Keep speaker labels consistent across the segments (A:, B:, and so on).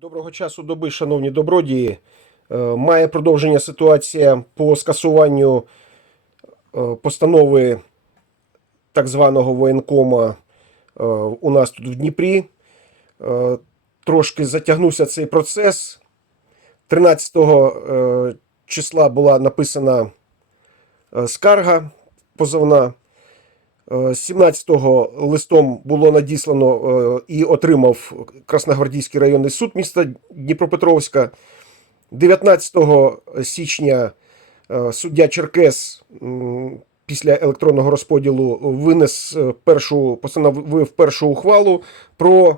A: Доброго часу доби, шановні добродії. Е, Має продовження ситуація по скасуванню е, постанови так званого воєнкома е, у нас тут в Дніпрі. Трошки затягнувся цей процес. 13 е, числа була написана скарга позовна. Е, 17-го листом було надіслано е, і отримав Красногвардійський районний суд міста Дніпропетровська. 19 січня е, суддя Черкес після електронного розподілу винес е, першу постановив першу ухвалу про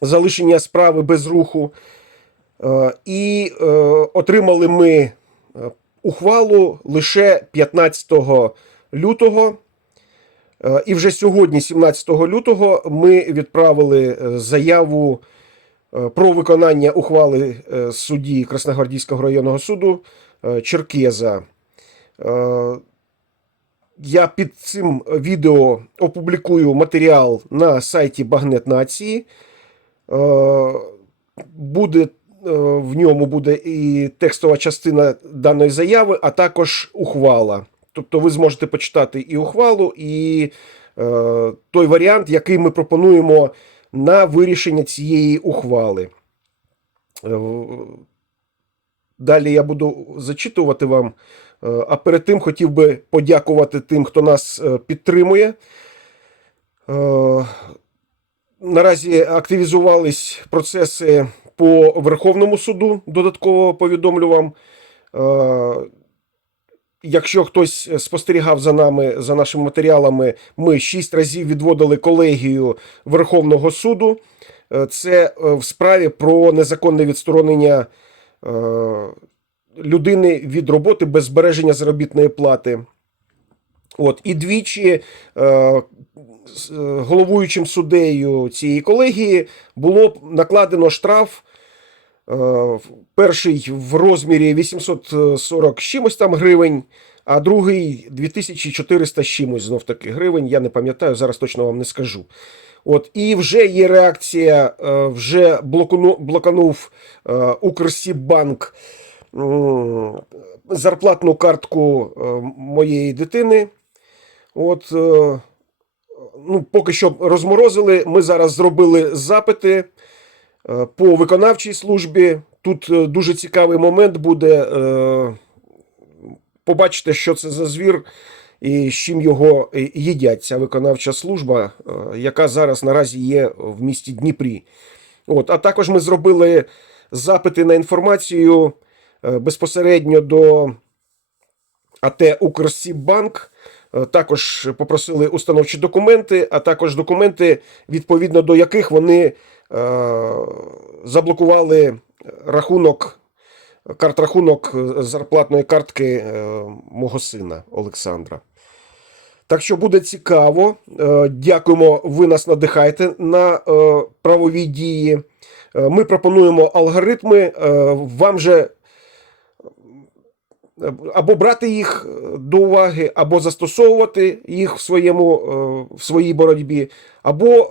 A: залишення справи без руху. Е, І е, отримали ми е, ухвалу лише 15 лютого. Е, І вже сьогодні, 17 лютого, ми відправили е, заяву е, про виконання ухвали судді Красногвардійського районного суду Черкеза. Я під цим відео опублікую матеріал на сайті Багнет Нації. Буде в ньому буде і текстова частина даної заяви, а також ухвала. Тобто ви зможете почитати і ухвалу, і е, той варіант, який ми пропонуємо на вирішення цієї ухвали. Е, Далі я буду зачитувати вам. Е, А перед тим хотів би подякувати тим, хто нас е, підтримує. Наразі активізувались процеси по Верховному суду. Додатково повідомлю вам. Е, Якщо хтось спостерігав за нами, за нашими матеріалами, ми шість разів відводили колегію Верховного суду. Е, Це е, в справі про незаконне відсторонення е, людини від роботи без збереження заробітної плати. От, і двічі е, е, головуючим суддею цієї колегії було накладено штраф. Е, перший в розмірі 840 з чимось там гривень, а другий 2400 з чимось знов таки гривень. Я не пам'ятаю, зараз точно вам не скажу. От, і вже є реакція, е, вже блоканув е, Укрсібанк зарплатну картку моєї дитини. От, ну, поки що розморозили. Ми зараз зробили запити по виконавчій службі. Тут е, дуже цікавий момент буде. е, Побачите, що це за звір і з чим його е, їдять ця виконавча служба, е, яка зараз наразі є в місті Дніпрі. От, а також ми зробили запити на інформацію е, безпосередньо до АТ Укрсібанк. Е, Також попросили установчі документи, а також документи, відповідно до яких вони е, заблокували рахунок, карт-рахунок е, зарплатної картки е, мого сина Олександра. Так що буде цікаво. Е, Дякуємо, ви нас надихаєте на е, правові дії. Е, Ми пропонуємо алгоритми. Е, Вам же або брати їх е, до уваги, або застосовувати їх в, своєму, е, в своїй боротьбі, або е,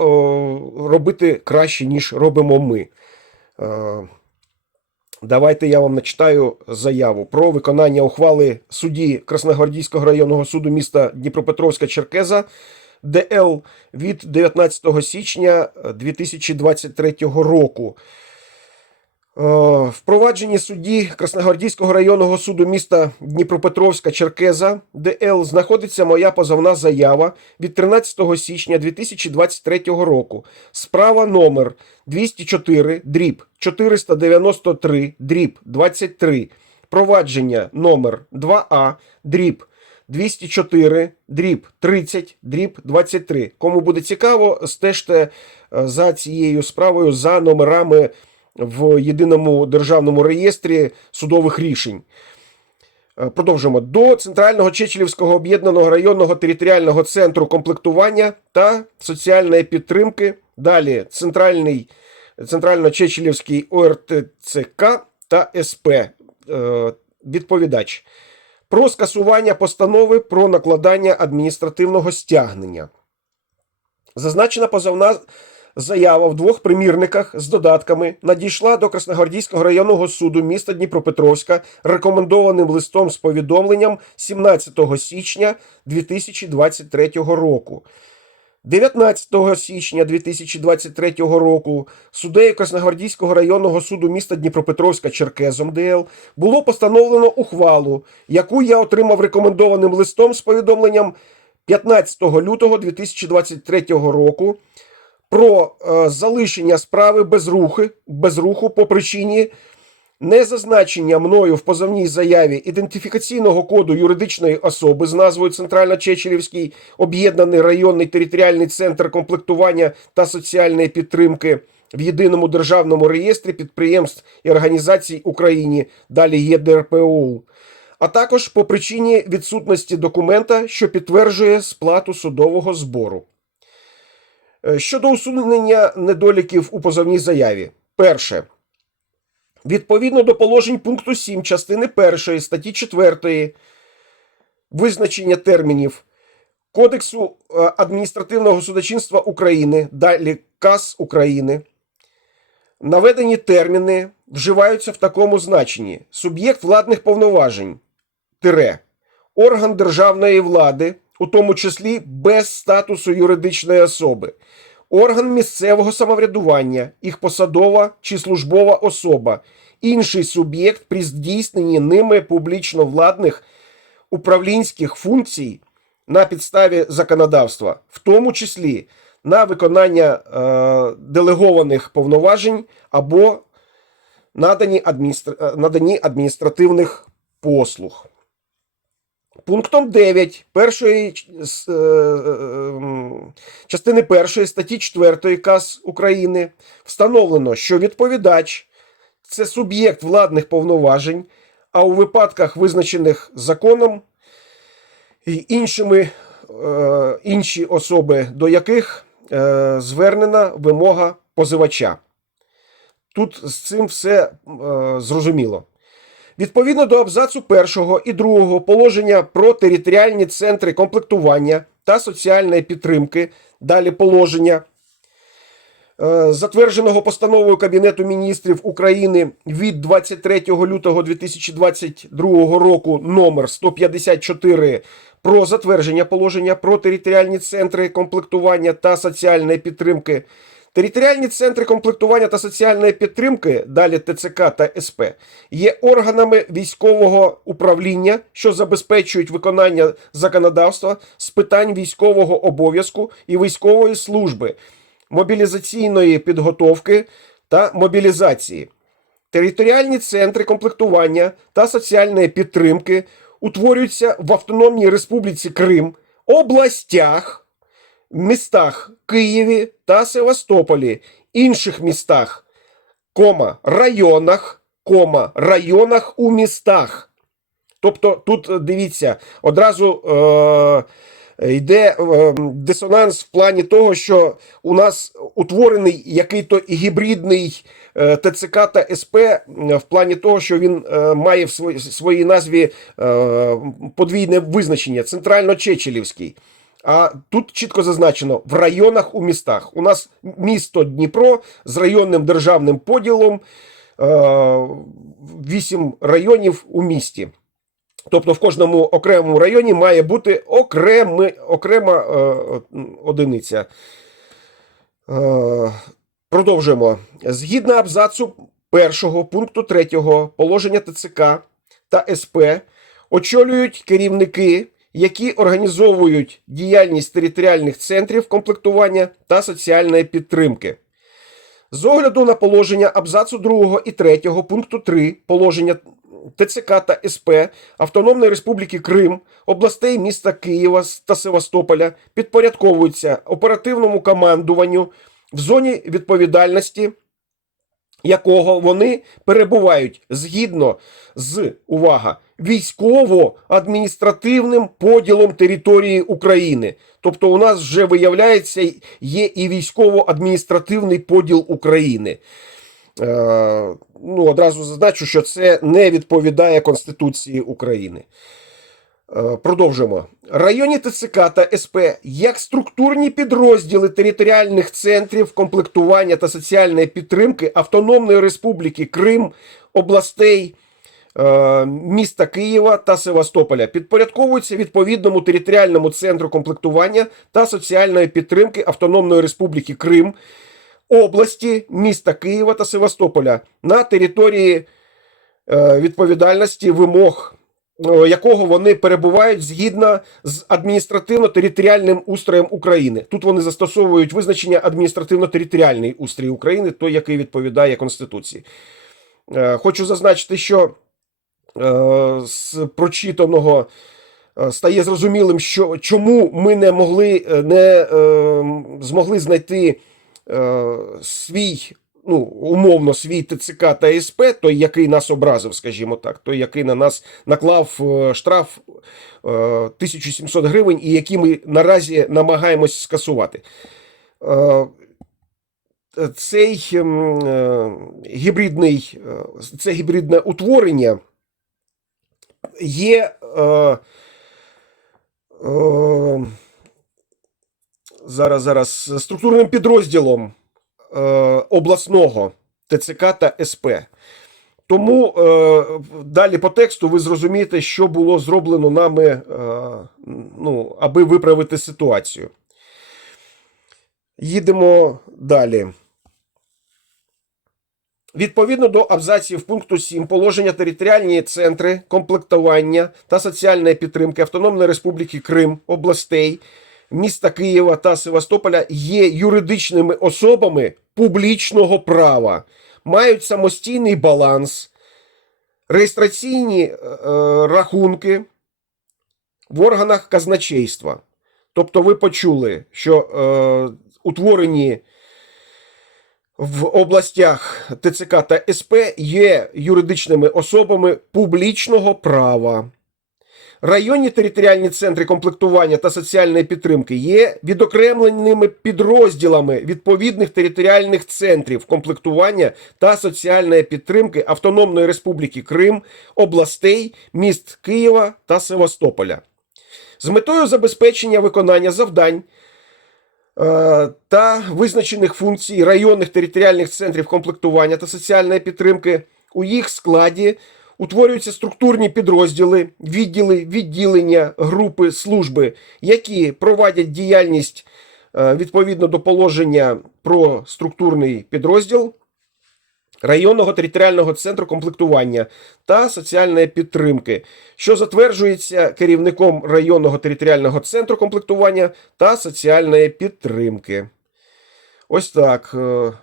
A: робити краще, ніж робимо ми. Е, Давайте я вам начитаю заяву про виконання ухвали судді Красногвардійського районного суду міста Дніпропетровська Черкеза ДЛ від 19 січня 2023 року. Е, судді Красногвардійського районного суду міста Дніпропетровська Черкеза ДЛ знаходиться моя позовна заява від 13 січня 2023 року. Справа номер 204 дріб 493 дріб 23. Провадження номер 2А дріб 204 дріб 30 дріб 23. Кому буде цікаво, стежте е, за цією справою за номерами в єдиному державному реєстрі судових рішень. Е, Продовжуємо. До Центрального Чечелівського об'єднаного районного територіального центру комплектування та соціальної підтримки. Далі Центральний, Центрально-Чечелівський ОРТЦК та СП. Е, Відповідач. Про скасування постанови про накладання адміністративного стягнення. Зазначена позовна Заява в двох примірниках з додатками надійшла до Красногвардійського районного суду міста Дніпропетровська рекомендованим листом з повідомленням 17 січня 2023 року. 19 січня 2023 року суддею Красногвардійського районного суду міста Дніпропетровська Черкезом ДЛ було постановлено ухвалу, яку я отримав рекомендованим листом з повідомленням 15 лютого 2023 року про е, залишення справи без рухи, без руху по причині незазначення мною в позовній заяві ідентифікаційного коду юридичної особи з назвою Центрально-Чечерівський об'єднаний районний територіальний центр комплектування та соціальної підтримки в єдиному державному реєстрі підприємств і організацій України, далі ЄДРПОУ, а також по причині відсутності документа, що підтверджує сплату судового збору. Е, Щодо усунення недоліків у позовній заяві. Перше. Відповідно до положень пункту 7 частини 1 статті 4 визначення термінів Кодексу е, адміністративного судочинства України, далі КАС України, наведені терміни вживаються в такому значенні: суб'єкт владних повноважень, тире, орган державної влади, у тому числі без статусу юридичної особи, орган місцевого самоврядування, їх посадова чи службова особа, інший суб'єкт при здійсненні ними публічно владних управлінських функцій на підставі законодавства, в тому числі на виконання е, делегованих повноважень або надані, е, адміністративних послуг. Пунктом 9 першої е, е, м, частини 1 статті 4 КАС України встановлено, що відповідач це суб'єкт владних повноважень, а у випадках, визначених законом і іншими е, інші особи, до яких е, звернена вимога позивача. Тут з цим все зрозуміло. Відповідно до абзацу першого і другого положення про територіальні центри комплектування та соціальної підтримки, далі положення, е, затвердженого постановою Кабінету міністрів України від 23 лютого 2022 року номер 154 про затвердження положення про територіальні центри комплектування та соціальної підтримки. Територіальні центри комплектування та соціальної підтримки, далі ТЦК та СП, є органами військового управління, що забезпечують виконання законодавства з питань військового обов'язку і військової служби, мобілізаційної підготовки та мобілізації. Територіальні центри комплектування та соціальної підтримки утворюються в Автономній Республіці Крим, областях, містах Києві та Севастополі, інших містах, кома, районах, кома, районах у містах. Тобто тут е, дивіться, одразу е, йде е, дисонанс в плані того, що у нас утворений який-то гібридний е, ТЦК та СП в плані того, що він е, має в свої- своїй назві е, подвійне визначення центрально-чечелівський. А тут чітко зазначено в районах у містах. У нас місто Дніпро з районним державним поділом, е, вісім районів у місті. Тобто в кожному окремому районі має бути окреми, окрема е, одиниця. Е, продовжуємо. Згідно абзацу першого пункту 3 положення ТЦК та СП очолюють керівники, які організовують діяльність територіальних центрів комплектування та соціальної підтримки. З огляду на положення абзацу 2 і 3 пункту 3 положення ТЦК та СП Автономної Республіки Крим, областей міста Києва та Севастополя підпорядковуються оперативному командуванню в зоні відповідальності якого вони перебувають згідно з увага військово-адміністративним поділом території України. Тобто, у нас вже виявляється, є і військово-адміністративний поділ України. Е, ну, одразу зазначу, що це не відповідає Конституції України. Е, Продовжимо. Районні ТЦК та СП як структурні підрозділи територіальних центрів комплектування та соціальної підтримки Автономної Республіки Крим, областей е, міста Києва та Севастополя підпорядковуються відповідному територіальному центру комплектування та соціальної підтримки Автономної Республіки Крим, області міста Києва та Севастополя на території е, відповідальності вимог якого вони перебувають згідно з адміністративно-територіальним устроєм України. Тут вони застосовують визначення адміністративно-територіальний устрій України, той, який відповідає Конституції. Е, Хочу зазначити, що е, з прочитаного е, стає зрозумілим, що чому ми не могли не змогли знайти свій, ну, умовно, свій ТЦК та СП, той, який нас образив, скажімо так, той, який на нас наклав е, штраф е, 1700 гривень, і який ми наразі намагаємось скасувати. Е, Цей ем, е, гібридний, е, це гібридне утворення є е, е, зараз, зараз структурним підрозділом е, обласного ТЦК та СП. Тому е, далі по тексту ви зрозумієте, що було зроблено нами, е, ну, аби виправити ситуацію. Їдемо далі. Відповідно до абзаців пункту 7 положення територіальні центри комплектування та соціальної підтримки Автономної Республіки Крим, областей, міста Києва та Севастополя є юридичними особами публічного права, мають самостійний баланс, реєстраційні е, е, рахунки в органах казначейства. Тобто, ви почули, що е, утворені в областях ТЦК та СП є юридичними особами публічного права. Районні територіальні центри комплектування та соціальної підтримки є відокремленими підрозділами відповідних територіальних центрів комплектування та соціальної підтримки Автономної Республіки Крим, областей, міст Києва та Севастополя. З метою забезпечення виконання завдань е, та визначених функцій районних територіальних центрів комплектування та соціальної підтримки у їх складі утворюються структурні підрозділи, відділи, відділення, групи, служби, які проводять діяльність е, відповідно до положення про структурний підрозділ районного територіального центру комплектування та соціальної підтримки, що затверджується керівником районного територіального центру комплектування та соціальної підтримки. Ось так. е,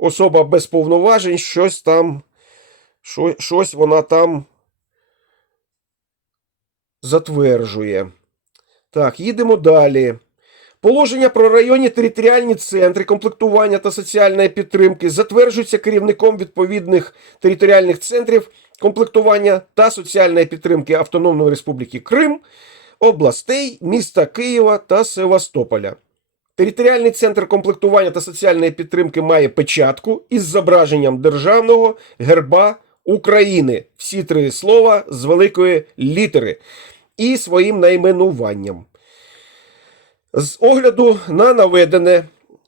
A: Особа без повноважень, щось там, що- щось вона там затверджує. Так, їдемо далі. Положення про районні територіальні центри комплектування та соціальної підтримки затверджуються керівником відповідних територіальних центрів комплектування та соціальної підтримки Автономної Республіки Крим, областей, міста Києва та Севастополя. Територіальний центр комплектування та соціальної підтримки має печатку із зображенням державного герба України. Всі три слова з великої літери і своїм найменуванням. З огляду на наведене,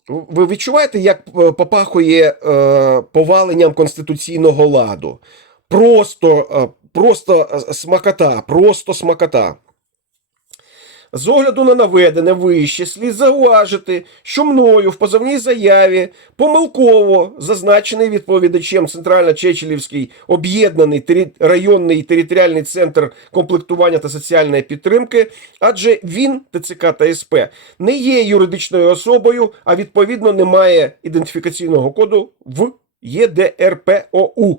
A: ви відчуваєте, як е, попахує е, поваленням конституційного ладу? Просто, е, просто е, смакота, просто смакота. З огляду на наведене вище слід зауважити, що мною в позовній заяві помилково зазначений відповідачем Центрально-Чечелівський об'єднаний районний територіальний центр комплектування та соціальної підтримки, адже він, ТЦК та СП, не є юридичною особою, а відповідно не має ідентифікаційного коду в ЄДРПОУ.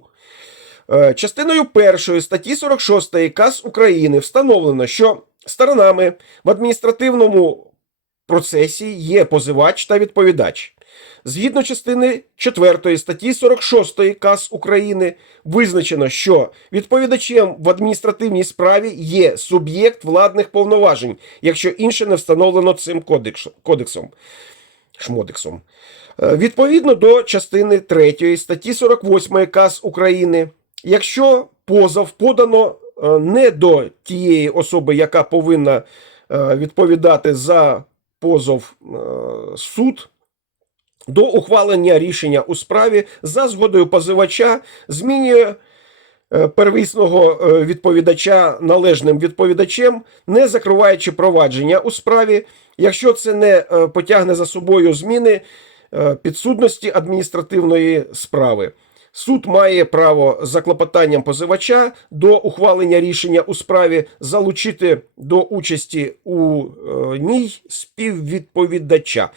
A: Е, Частиною першої статті 46 КАС України встановлено, що сторонами в адміністративному процесі є позивач та відповідач. Згідно частини 4 статті 46 КАС України визначено, що відповідачем в адміністративній справі є суб'єкт владних повноважень, якщо інше не встановлено цим кодексом. Шмодексом. Е, Відповідно до частини 3 статті 48 КАС України, якщо позов подано не до тієї особи, яка повинна е, відповідати за позов е, суд. До ухвалення рішення у справі за згодою позивача змінює е, первісного е, відповідача належним відповідачем, не закриваючи провадження у справі, якщо це не е, потягне за собою зміни е, підсудності адміністративної справи. Суд має право за клопотанням позивача до ухвалення рішення у справі залучити до участі у е, ній співвідповідача.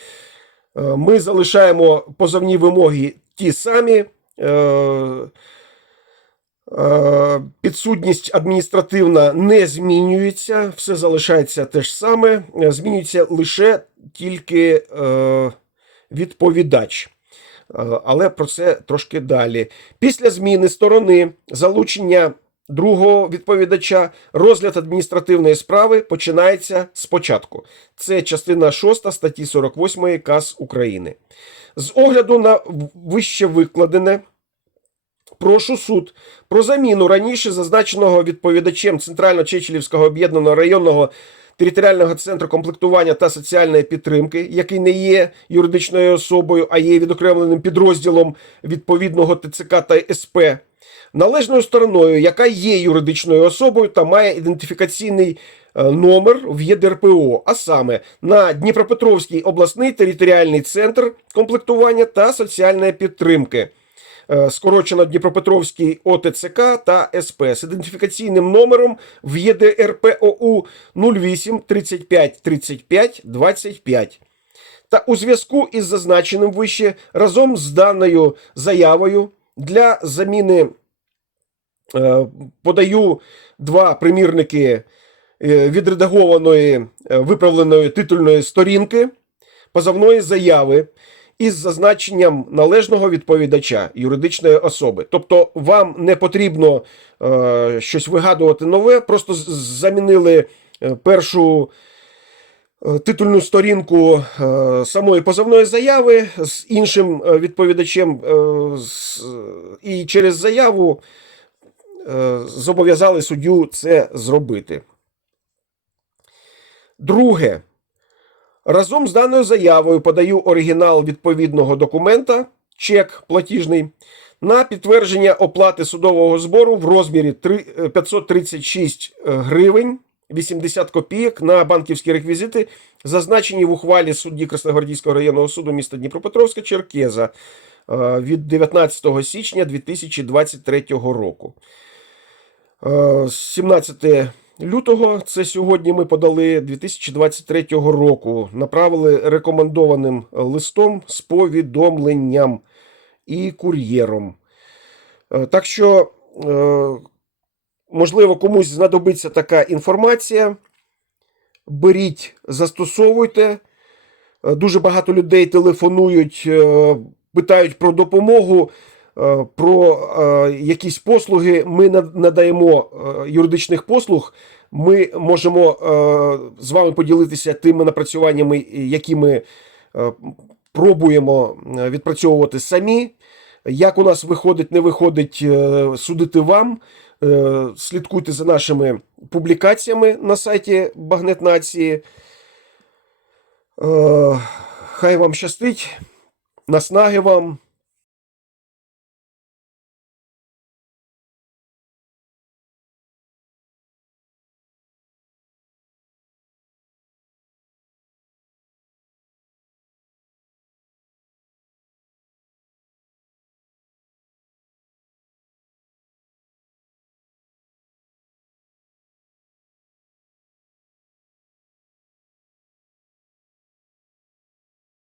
A: Е, Ми залишаємо позовні вимоги ті самі. Е, Підсудність адміністративна не змінюється, все залишається те ж саме. Змінюється лише тільки відповідач. Е, Але про це трошки далі. Після зміни сторони залучення другого відповідача розгляд адміністративної справи починається спочатку. Це частина 6 статті 48 КАС України. З огляду на вище викладене. Прошу суд про заміну раніше зазначеного відповідачем Центрально-Чечелівського об'єднаного районного територіального центру комплектування та соціальної підтримки, який не є юридичною особою, а є відокремленим підрозділом відповідного ТЦК та СП, належною стороною, яка є юридичною особою та має ідентифікаційний е, номер в ЄДРПО, а саме на Дніпропетровський обласний територіальний центр комплектування та соціальної підтримки. Е, Скорочено Дніпропетровський ОТЦК та СП з ідентифікаційним номером в ЄДРПОУ 08 35 35 25. Та у зв'язку із зазначеним вище разом з даною заявою для заміни е, подаю два примірники е, відредагованої виправленої титульної сторінки позовної заяви із зазначенням належного відповідача юридичної особи. Тобто вам не потрібно е, щось вигадувати нове, просто замінили е, першу е, титульну сторінку е, самої позовної заяви з іншим відповідачем і через заяву зобов'язали суддю це зробити. Друге. Разом з даною заявою подаю оригінал відповідного документа, чек платіжний, на підтвердження оплати судового збору в розмірі е, 536 гривень 80 копійок на банківські реквізити, зазначені в ухвалі судді Красногвардійського районного суду міста Дніпропетровська Черкеза е, від 19 січня 2023 року. Е, 17 лютого, це сьогодні ми подали 2023 року, направили рекомендованим листом з повідомленням і кур'єром. Е, Так що, е, можливо, комусь знадобиться така інформація. Беріть, застосовуйте. Е, Дуже багато людей телефонують, питають про допомогу, про е, якісь послуги. Ми надаємо е, юридичних послуг. Ми можемо е, з вами поділитися тими напрацюваннями, які ми е, пробуємо е, відпрацьовувати самі. Як у нас виходить, не виходить, е, судити вам. Е, Слідкуйте за нашими публікаціями на сайті Багнет Нації. Е, Хай вам щастить, наснаги вам,